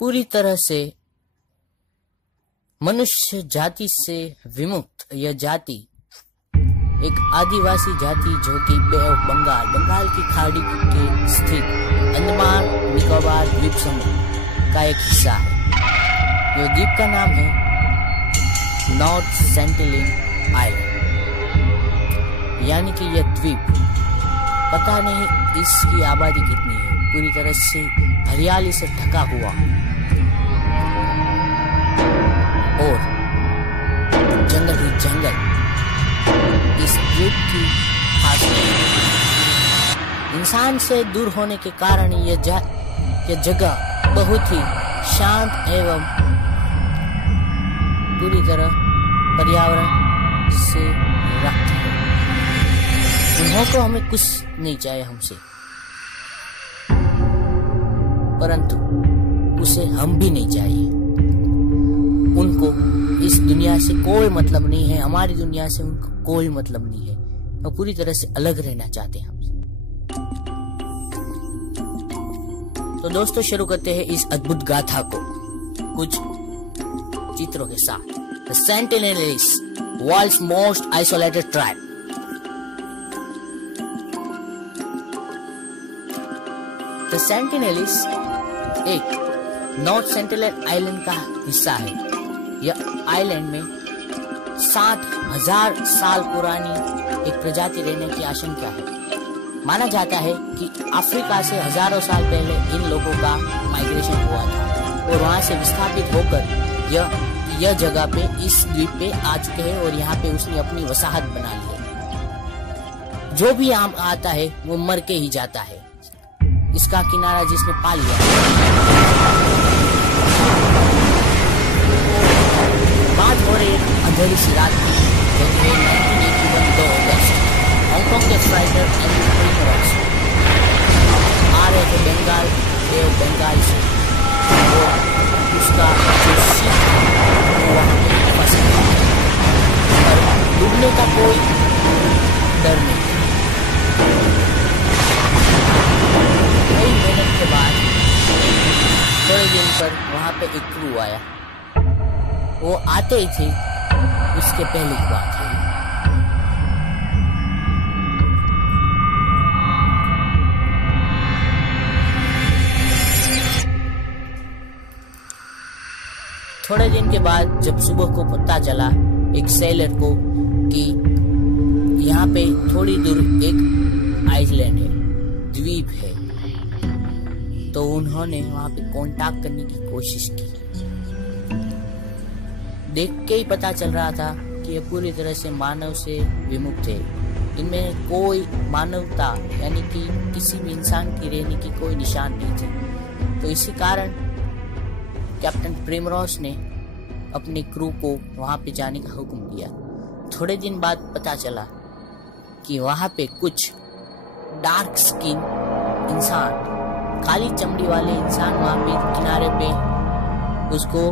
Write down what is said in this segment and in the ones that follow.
पूरी तरह से मनुष्य जाति से विमुक्त यह जाति एक आदिवासी जाति जो कि बे ऑफ बंगाल की खाड़ी के स्थित अंडमान निकोबार द्वीप समूह का एक हिस्सा है। यह द्वीप का नाम है नॉर्थ सेंटिनल आइलैंड, यानी कि यह द्वीप पता नहीं इसकी आबादी कितनी है, पूरी तरह से हरियाली से ढका हुआ और जंगल ही जंगल। इस द्वीप की खासियत इंसान से दूर होने के कारण यह जगह बहुत ही शांत एवं पूरी तरह पर्यावरण से रक्त है। उन्हों को हमें कुछ नहीं चाहिए हमसे, परंतु उसे हम भी नहीं चाहिए। उनको इस दुनिया से कोई मतलब नहीं है, हमारी दुनिया से उनको कोई मतलब नहीं है, वो पूरी तरह से अलग रहना चाहते हैं हमसे। तो दोस्तों शुरू करते हैं इस अद्भुत गाथा को कुछ चित्रों के साथ। The Sentinelese, world's most isolated tribe. The Sentinelese एक नॉर्थ सेंटिनल आइलैंड का हिस्सा है। यह आइलैंड में 60,000 साल पुरानी एक प्रजाति रहने की आशंका है। माना जाता है कि अफ्रीका से हजारों साल पहले इन लोगों का माइग्रेशन हुआ था और वहां से विस्थापित होकर यह जगह पे इस द्वीप पे आ चुके हैं और यहाँ पे उसने अपनी वसाहत बना ली है। जो भी यहाँ आता है वो मर के ही जाता है। इसका किनारा जिसने पा लिया। बात हो रही है अंधेरी सी रात की, जो कि 1981 अगस्त हांगकांग के स्ट्राइकर एंडी प्रिमरोज आ रहे थे बंगाल से, और उसका जो शिप वहाँ पे फंस गया, पर डूबने का कोई डर नहीं। कई मिनट के बाद थोड़े दिन पर वहाँ पे एक क्रू आया। वो आते ही थे, उसके पहले की बात है। थोड़े दिन के बाद जब सुबह को पता चला एक सेलर को कि यहाँ पे थोड़ी दूर एक आइलैंड है, द्वीप है, तो उन्होंने वहां पे कांटेक्ट करने की कोशिश की। देख के ही पता चल रहा था कि ये पूरी तरह से मानव से विमुक्त है। इनमें कोई मानवता यानी कि किसी भी इंसान की रहने की कोई निशान नहीं थी। तो इसी कारण कैप्टन प्रिमरोज ने अपने क्रू को वहां पे जाने का हुक्म दिया। थोड़े दिन बाद पता चला कि वहां पे कुछ डार्क स्किन इंसान, काली चमड़ी वाले इंसान वहां पे किनारे पे उसको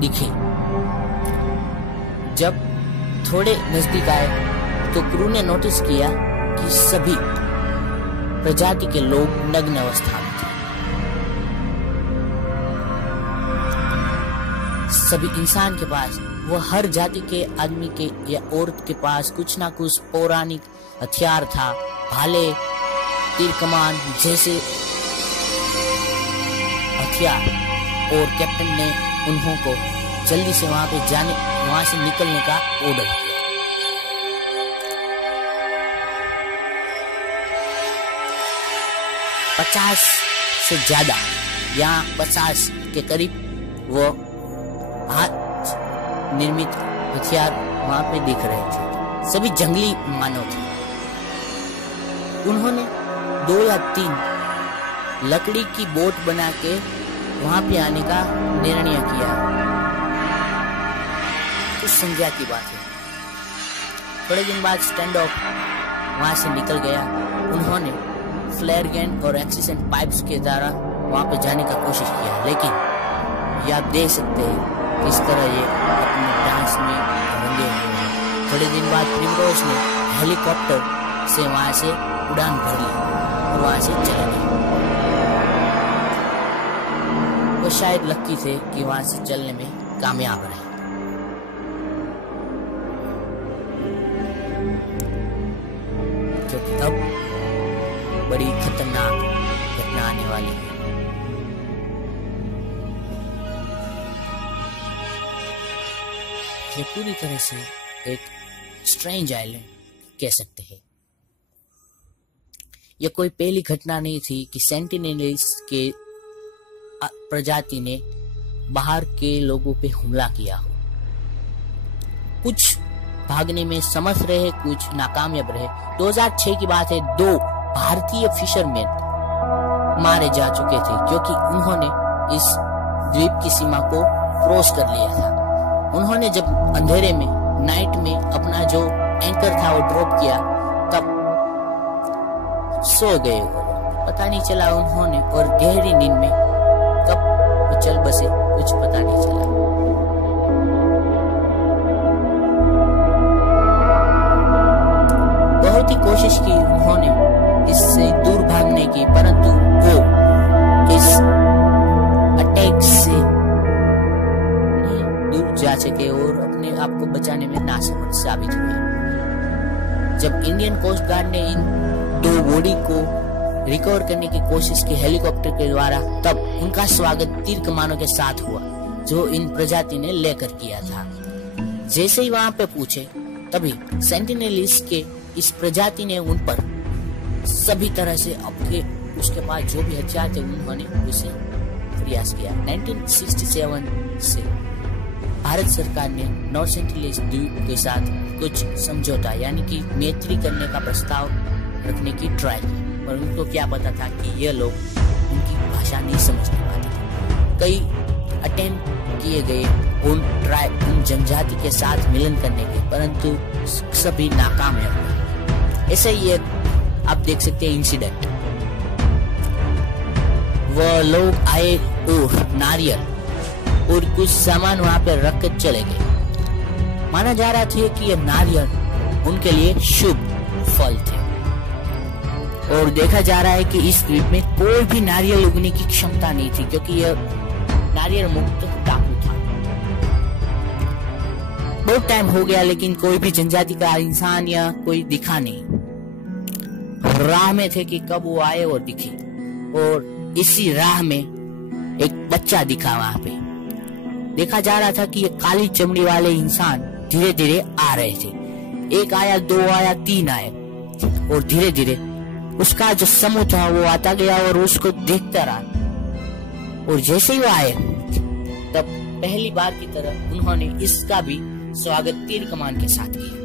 दिखे। जब थोड़े नजदीक आए तो क्रू ने नोटिस किया कि सभी प्रजाति के लोग नग्न अवस्था में थे। सभी इंसान के पास, वो हर जाति के आदमी के या औरत के पास कुछ ना कुछ पौराणिक हथियार था, भाले, तीर कमान जैसे हथियार। और कैप्टन ने उन्हों को जल्दी से वहां से निकलने का ऑर्डर किया। पचास से ज्यादा या 50 के करीब वो हाथ निर्मित हथियार वहां पे दिख रहे थे। सभी जंगली मानव थे। उन्होंने 2 या 3 लकड़ी की बोट बना के वहां पे आने का निर्णय किया। कुछ संज्ञा की बात है। थोड़े दिन बाद स्टैंड ऑफ वहां से निकल गया। उन्होंने फ्लेयर गन और ऑक्सीजन पाइप्स के द्वारा वहां पे जाने का कोशिश किया, लेकिन ये आप देख सकते हैं किस तरह ये अपने डांस में रंगे हुए हैं। थोड़े दिन बाद प्रिमरोज ने हेलीकॉप्टर से वहां से उड़ान भर ली और वहां से चले गए। वो शायद लकी थे कि वहां से चलने में कामयाब रहे। क्योंकि अब बड़ी खतरनाक घटना आने वाली है। ये पूरी तरह से एक स्ट्रेंज आइलैंड कह सकते हैं। यह कोई पहली घटना नहीं थी कि सेंटिनेलीज के प्रजाति ने बाहर के लोगों पे हमला किया हो। कुछ भागने में समर्थ रहे, कुछ नाकामयाब रहे। 2006 की बात है, 2 भारतीय फिशरमैन मारे जा चुके थे क्योंकि उन्होंने इस द्वीप की सीमा को क्रॉस कर लिया था। उन्होंने जब अंधेरे में नाइट में अपना जो एंकर था वो ड्रॉप किया, तब सो गए। पता नहीं चला उन्होंने, और गहरी नींद में कब वो चल बसे कुछ पता नहीं चला। बहुत ही कोशिश की उन्होंने इससे दूर भागने की, परंतु वो इस अटैक से दूर जा सके और अपने आप को बचाने में नासमझ साबित हुए। जब इंडियन कोस्ट गार्ड ने इन 2 बॉडी को रिकवर करने की कोशिश की हेलीकॉप्टर के द्वारा, तब उनका स्वागत तीर कमानों के साथ हुआ जो इन प्रजाति ने लेकर किया था। जैसे ही वहां पे पूछे, तभी सेंटिनेलीज के इस प्रजाति ने उन पर सभी तरह से उसके पास जो भी हथियार थे उन्होंने उसे प्रयास किया। 1967 से भारत सरकार ने नॉर्थ सेंटिनेलीज द्वीप के साथ कुछ समझौता यानी कि मैत्री करने का प्रस्ताव रखने की ट्राई की, पर उनको क्या पता था कि ये लोग उनकी भाषा नहीं समझने वाले थे। कई अटेम्प्ट किए गए उन जनजाति के साथ मिलन करने के, परंतु सभी नाकाम है। ऐसा ही आप देख सकते हैं इंसिडेंट। वह लोग आए और नारियल और कुछ सामान वहां पर रखकर चले गए। माना जा रहा था कि ये नारियल उनके लिए शुभ फल थे, और देखा जा रहा है कि इस द्वीप में कोई भी नारियल उगने की क्षमता नहीं थी क्योंकि यह नारियल मुक्त टापू था। बहुत टाइम हो गया लेकिन कोई भी जनजाति का इंसान या कोई दिखा नहीं। राह में थे कि कब वो आए और दिखे, और इसी राह में एक बच्चा दिखा। वहां पे देखा जा रहा था कि ये काली चमड़ी वाले इंसान धीरे धीरे आ रहे थे। 1 आया, 2 आया, 3 आए, और धीरे धीरे उसका जो समूह था वो आता गया और उसको देखता रहा। और जैसे ही वो आए, तब पहली बार की तरह उन्होंने इसका भी स्वागत तीर कमान के साथ किया,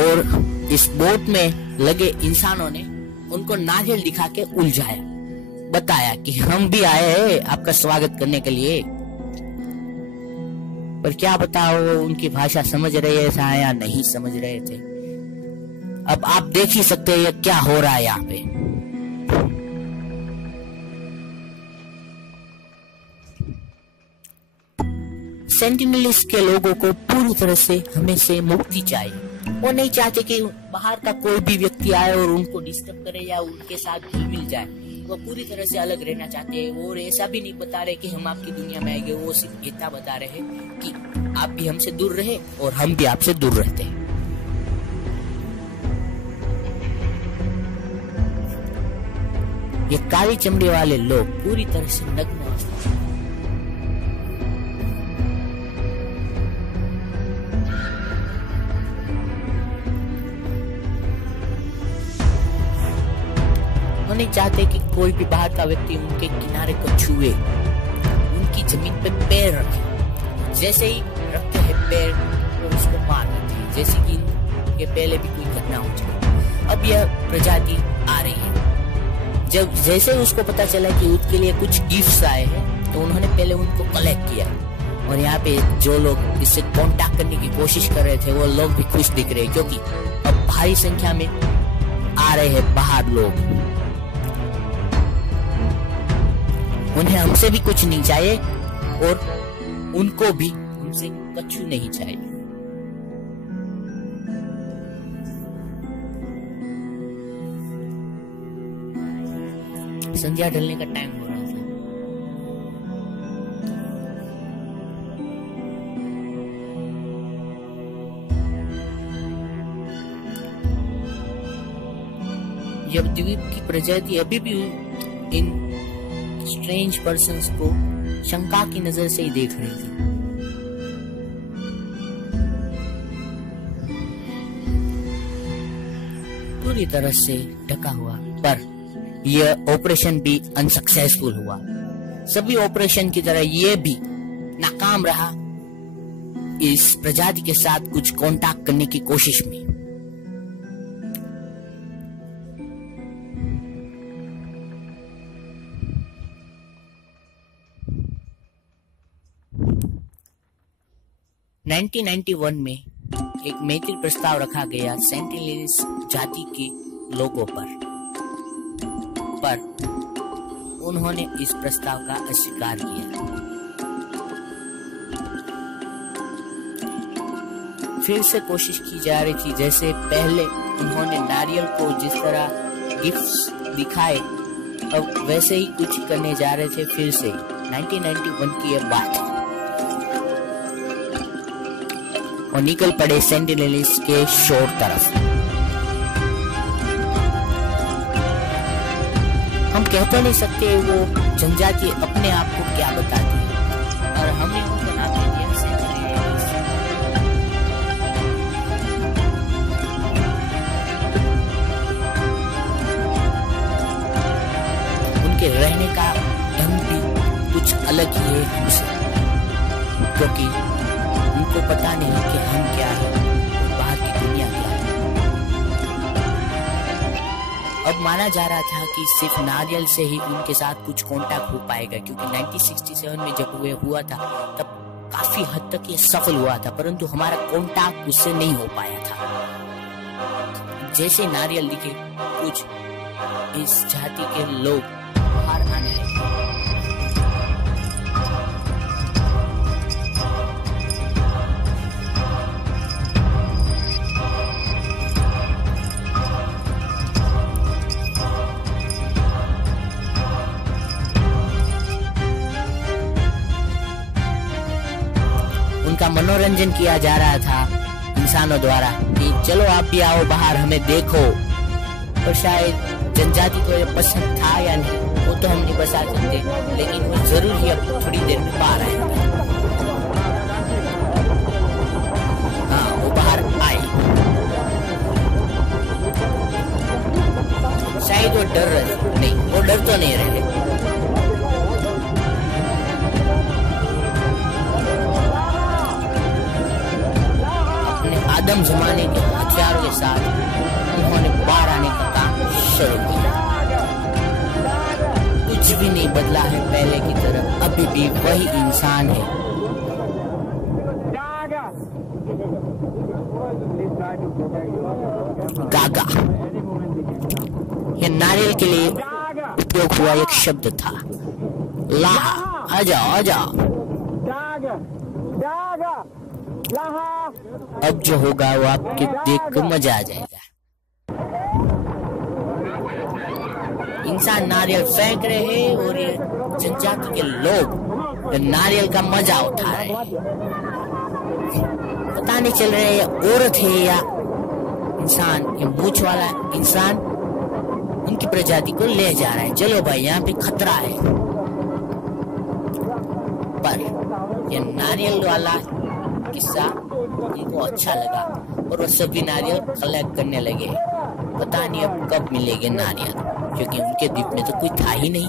और इस बोट में लगे इंसानों ने उनको नारियल दिखा के उलझाया, बताया कि हम भी आए हैं आपका स्वागत करने के लिए। पर क्या पता वो उनकी भाषा समझ रहे थे या नहीं समझ रहे थे। अब आप देख ही सकते हैं क्या हो रहा है यहाँ पे। सेंटिनेलीज के लोगों को पूरी तरह से हमें से मुक्ति चाहिए। वो नहीं चाहते कि बाहर का कोई भी व्यक्ति आए और उनको डिस्टर्ब करे या उनके साथ घुल मिल जाए। वो पूरी तरह से अलग रहना चाहते हैं, और ऐसा भी नहीं बता रहे कि हम आपकी दुनिया में आएंगे। वो सिर्फ इतना बता रहे हैं कि आप भी हमसे दूर रहे और हम भी आपसे दूर रहते हैं। ये काली चमड़ी वाले लोग पूरी तरह से नग्न अवस्था में, वो नहीं चाहते कि कोई भी बाहर का व्यक्ति उनके किनारे को छुए, उनकी जमीन पे पैर रखे। जैसे ही रखते हैं पैर तो उसको मार देते हैं, जैसे कि इनके पहले भी कोई घटना हो जाए। अब यह प्रजाति आ रही है। जब जैसे उसको पता चला कि उसके लिए कुछ गिफ्ट्स आए हैं, तो उन्होंने पहले उनको कलेक्ट किया, और यहाँ पे जो लोग इससे कांटेक्ट करने की कोशिश कर रहे थे वो लोग भी खुश दिख रहे, क्योंकि अब भारी संख्या में आ रहे हैं बाहर लोग। उन्हें हमसे भी कुछ नहीं चाहिए और उनको भी हमसे कछु नहीं चाहिए। संध्या ढलने का टाइम हो रहा था। जब द्वीप की प्रजाति अभी भी इन स्ट्रेंज पर्सन्स को शंका की नजर से ही देख रही थी। पूरी तरह से ढका हुआ, पर यह ऑपरेशन भी अनसक्सेसफुल हुआ। सभी ऑपरेशन की तरह यह भी नाकाम रहा इस प्रजाति के साथ कुछ कांटेक्ट करने की कोशिश में। (1991) में एक मैत्री प्रस्ताव रखा गया सेंटिनेलीज जाति के लोगों पर उन्होंने इस प्रस्ताव का अस्वीकार किया। फिर से कोशिश की जा रही थी, जैसे पहले उन्होंने नारियल को जिस तरह गिफ्ट्स दिखाए, अब वैसे ही कुछ करने जा रहे थे। फिर से 1991 की यह बात है और निकल पड़े सेंटिनेलीज के शोर तरफ। हम कहते नहीं सकते वो जनजाति अपने आप को क्या बताती है, और हमने उनको नाम दे दिया सेंटिनेलीज। उनके रहने का ढंग भी कुछ अलग ही है हमसे, क्योंकि उनको पता नहीं कि हम क्या हैं और बाहर की दुनिया क्या है। अब माना जा रहा था कि सिर्फ नारियल से ही उनके साथ कुछ कांटेक्ट हो पाएगा, क्योंकि 1967 में जब वो हुआ था तब काफी हद तक ये सफल हुआ था, परंतु हमारा कांटेक्ट उससे नहीं हो पाया था। जैसे नारियल दिखे, कुछ इस जाति के लोग बाहर आने लगे। उनका मनोरंजन किया जा रहा था इंसानों द्वारा कि चलो आप भी आओ बाहर, हमें देखो। पर शायद जनजाति को ये पसंद था या नहीं वो तो हम नहीं बता सकते, लेकिन वो जरूर ही अब थोड़ी देर में बाहर आएंगे। हाँ, वो बाहर आए। शायद वो डर रहे, नहीं वो डर तो नहीं रहे। आदम जमाने के हथियारों के साथ उन्होंने बाहर आने का काम शुरू किया। कुछ भी नहीं बदला है पहले की तरह, अभी भी वही इंसान है। गागा यह नारियल के लिए उपयोग हुआ एक शब्द था। लाहा, आजाओ आजाओ। अब जो होगा वो आपके देख कर मजा आ जाएगा। इंसान नारियल फेंक रहे हैं और ये जनजाति के लोग नारियल का मजा उठा रहे हैं। पता नहीं चल रहे ये औरत है या इंसान, ये मूंछ वाला इंसान उनकी प्रजाति को ले जा रहा है। चलो भाई, यहाँ पे खतरा है। पर ये नारियल वाला किस्सा उनको अच्छा लगा और वो सभी नारियल कलेक्ट करने लगे। पता नहीं अब कब मिलेंगे नारियल, क्योंकि उनके द्वीप में तो कोई था ही नहीं।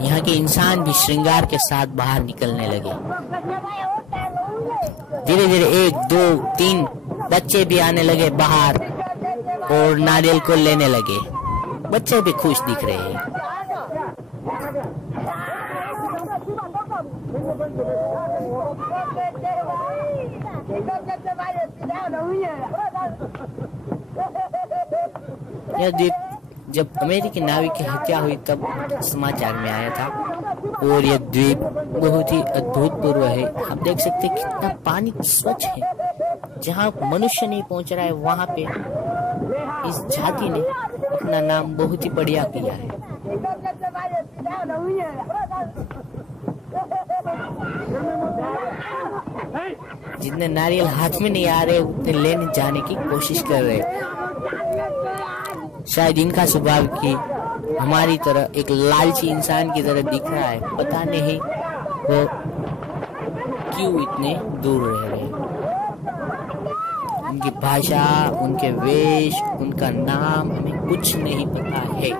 यहाँ के इंसान भी श्रृंगार के साथ बाहर निकलने लगे। धीरे धीरे 1, 2, 3 बच्चे भी आने लगे बाहर और नारियल को लेने लगे। बच्चे भी खुश दिख रहे हैं। यह द्वीप जब अमेरिकी नाविक की हत्या हुई तब समाचार में आया था। और यह द्वीप बहुत ही अद्भुतपूर्व है। आप देख सकते हैं कितना पानी स्वच्छ है। जहाँ मनुष्य नहीं पहुंच रहा है वहां पे इस जाति ने अपना नाम बहुत ही बढ़िया किया है। जितने नारियल हाथ में नहीं आ रहे उतने लेने जाने की कोशिश कर रहे हैं। शायद इनका स्वभाव की हमारी तरह एक लालची इंसान की तरह दिख रहा है। पता नहीं वो क्यों इतने दूर रह रहे हैं। उनकी भाषा, उनके वेश, उनका नाम हमें कुछ नहीं पता है।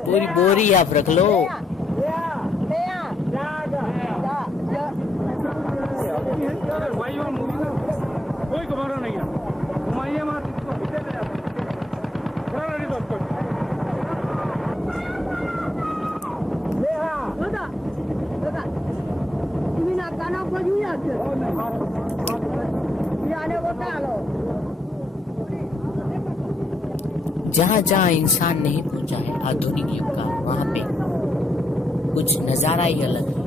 पूरी बोरी आप रख लो। कोई घुमाना नहीं है, घुमाइए मत इसको। जहाँ जहाँ इंसान नहीं पहुंचा है आधुनिक युग का, वहाँ पे कुछ नजारा ही अलग है।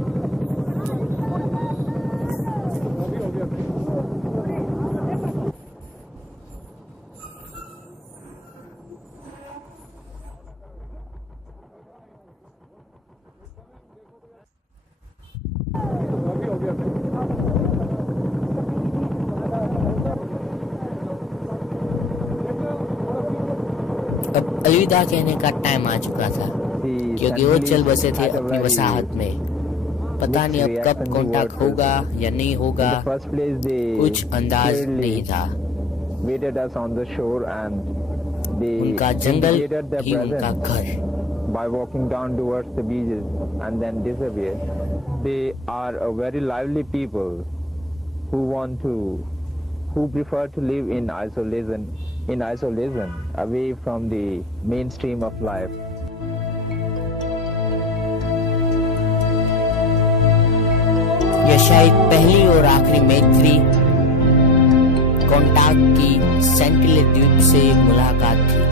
अब अलविदा कहने का टाइम आ चुका था, क्योंकि वो चल बसे थे अपनी वसाहत में। पता नहीं अब कब कांटेक्ट होगा या नहीं होगा, कुछ अंदाज नहीं था। उनका जंगल ही उनका घर। By walking down towards the beaches and then disappear. They are a very lively people who prefer to live in isolation, away from the mainstream of life. यह शायद पहली और आखिरी मैत्री कांटेक्ट की सेंटिनेल द्वीप से मुलाकात थी।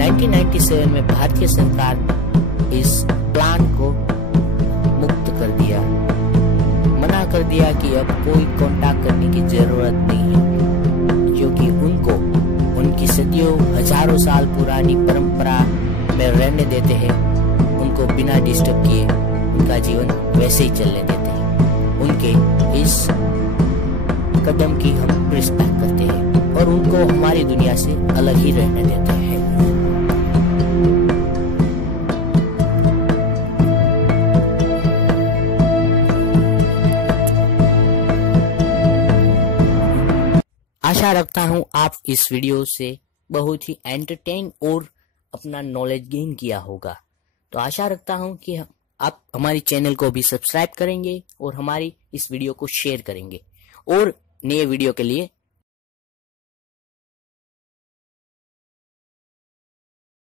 1997 में भारतीय सरकार ने इस प्लान को मुक्त कर दिया, मना कर दिया कि अब कोई कांटेक्ट करने की जरूरत नहीं है, क्योंकि उनको उनकी सदियों हजारों साल पुरानी परंपरा में रहने देते हैं। उनको बिना डिस्टर्ब किए उनका जीवन वैसे ही चलने देते हैं। उनके इस कदम की हम रिस्पेक्ट करते हैं और उनको हमारी दुनिया से अलग ही रहने देते हैं। आशा रखता हूं आप इस वीडियो से बहुत ही एंटरटेन और अपना नॉलेज गेन किया होगा। तो आशा रखता हूं कि आप हमारी चैनल को भी सब्सक्राइब करेंगे और हमारी इस वीडियो को शेयर करेंगे और नए वीडियो के लिए